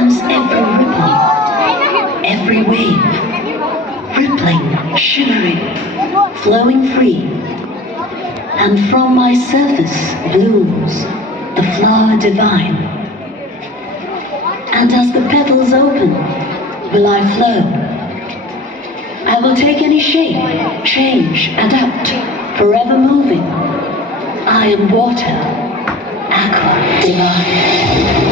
understands every ripple, every wave, rippling, shimmering, flowing free. And from my surface blooms the flower divine. And as the petals open, will I flow. I will take any shape, change, adapt, forever moving. I am water, aqua divine.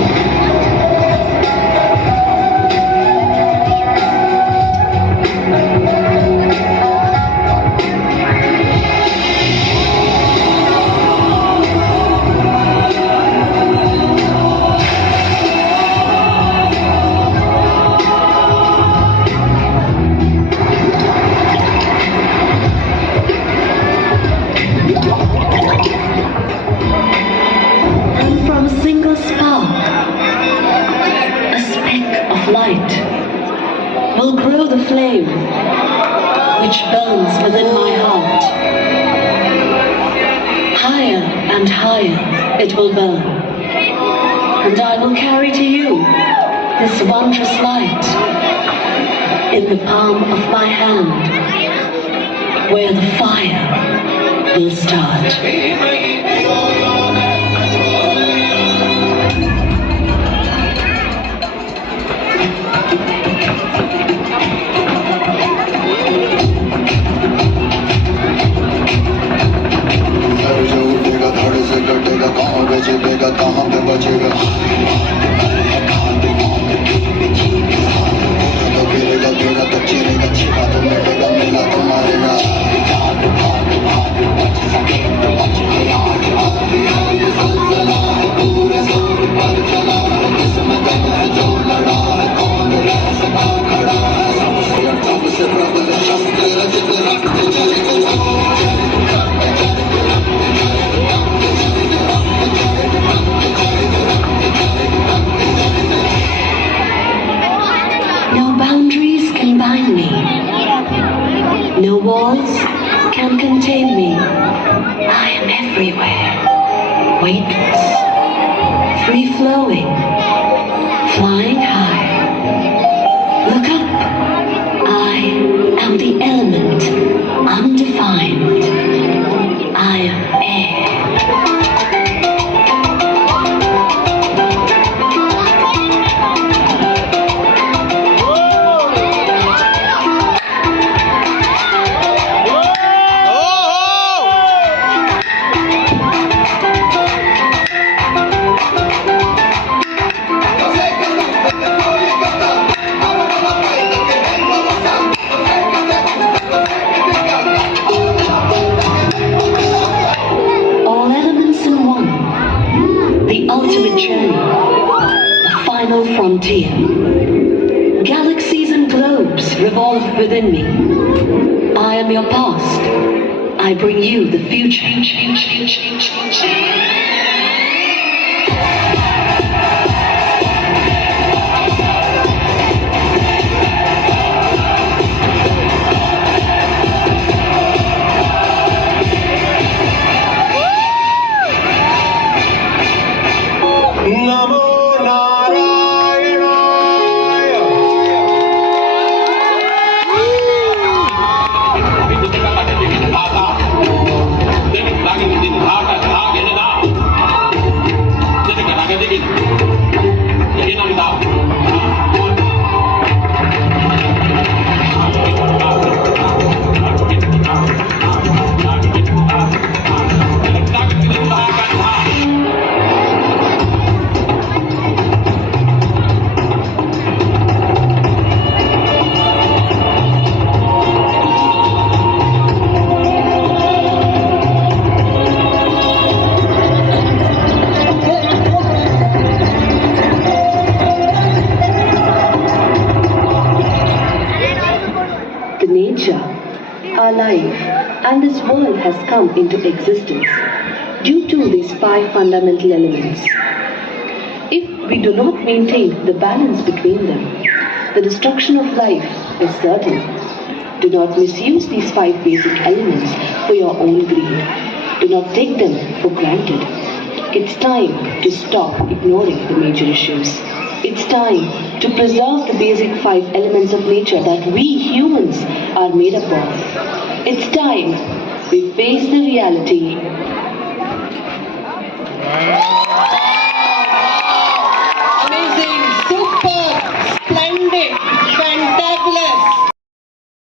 Will grow the flame which burns within my heart. Higher and higher it will burn, and I will carry to you this wondrous light in the palm of my hand, where the fire will start. बचेगा कहाँ पे बचेगा तो गिरेगा गिरा तो चिरेगा छिपा तो मिटेगा मिला तो मारेगा पूरे जोर पर चला किस्मत में जो लड़ा है कौन रह सका खड़ा है सबसे प्रबल शस्त्र रचित रखते चलेगा No boundaries can bind me. No walls can contain me. I am everywhere, weightless, free-flowing, flying high. Look up. I am the element, undefined. I am air. Frontier. Galaxies and globes revolve within me. I am your past. I bring you the future. Our life and this world has come into existence due to these 5 fundamental elements. If we do not maintain the balance between them, the destruction of life is certain. Do not misuse these 5 basic elements for your own greed. Do not take them for granted. It's time to stop ignoring the major issues. It's time to preserve the basic 5 elements of nature that we humans are made up of. It's time we face the reality.